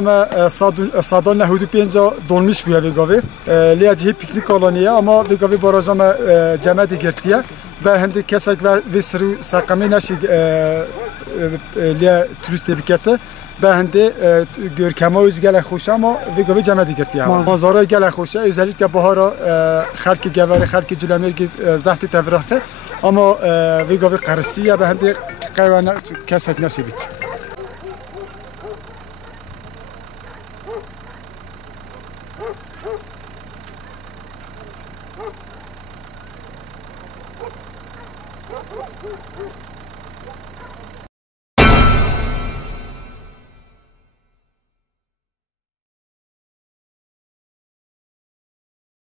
برنامه سادان نهودی پنجا دلمیش بیه ویگاوی لیا جهی پیکنیک آلانیه اما ویگاوی برنامه جمع دیگرتیه به هندی کسک و ویسرو سقمی نشی لیا توریستی بکته به هندی گرکمایز گله خوشه اما ویگاوی جمع دیگرتیه منظره گله خوشه özellikle bahara خلک گواره خلک جلمیر که زفتی تفرخه اما ویگاوی قرصیه به هندی قیوانه کسک نشی بیت